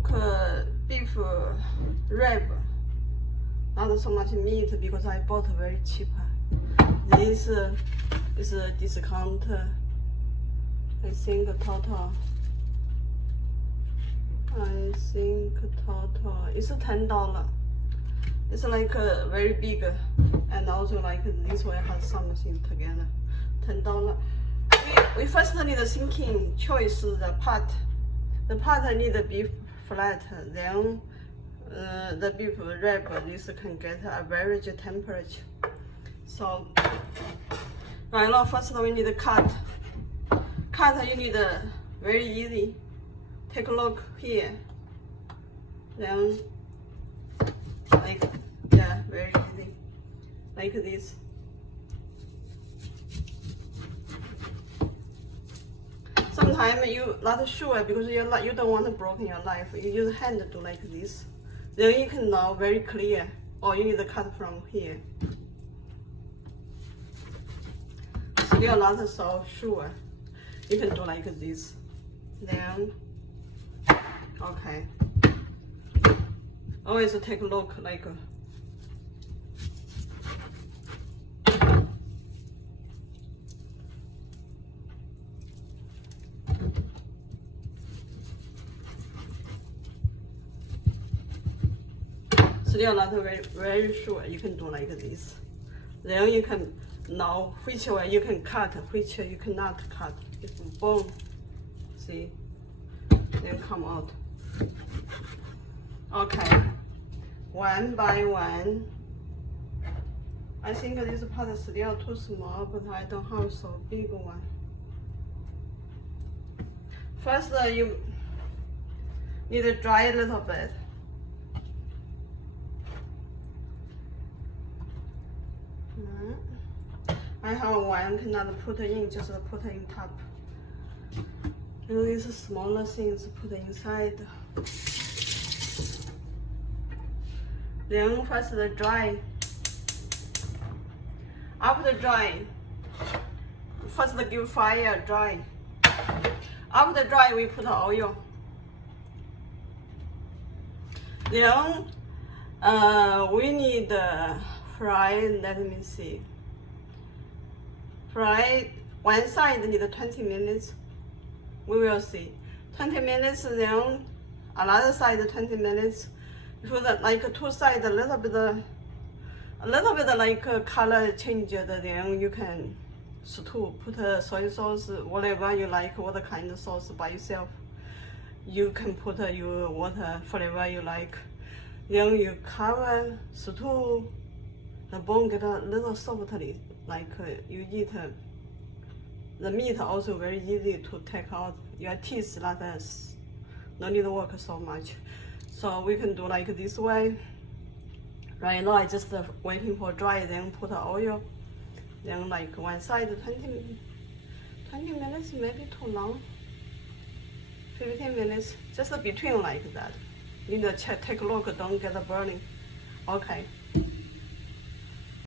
cook beef rib, not so much meat because I bought very cheap. This is a discount. I think total it's $10. It's like very big, and also like this one has something together. $10. We first need thinking choice the part. The part need the beef flat, then the beef rib. This can get average temperature. So right now, first we need a cut. Cut you need very easy. Take a look here. Then like very easy, like this. Sometimes you not sure because you don't want to broken your knife. You use hand to do like this. Then you can now very clear. Or you need to cut from here. Still not so sure. You can do like this. Then okay. Always take a look like. Still not very sure. You can do like this. Then you can know which way you can cut, which you cannot cut. It's boom. See? Then come out. Okay. One by one. I think this part is still too small, but I don't have so big one. First, you need to dry a little bit. I have one cannot put in, just put in top. And these smaller things put inside. Then first dry. After dry, first give fire dry. After dry, we put oil. Then we need fry. Let me see. Fry one side need 20 minutes. We will see. 20 minutes, then another side 20 minutes. Put like two sides a little bit like color change. Then you can stew. Put soy sauce, whatever you like, what kind of sauce by yourself. You can put your water flavor you like. Then you cover, stew. The bone get a little softly, like you eat. The meat also very easy to take out. Your teeth not no need to work so much. So we can do like this way. Right now I just waiting for dry, then put oil. Then like one side 20 minutes, maybe too long. 15 minutes, just between like that. You need to take a look, don't get burning. Okay.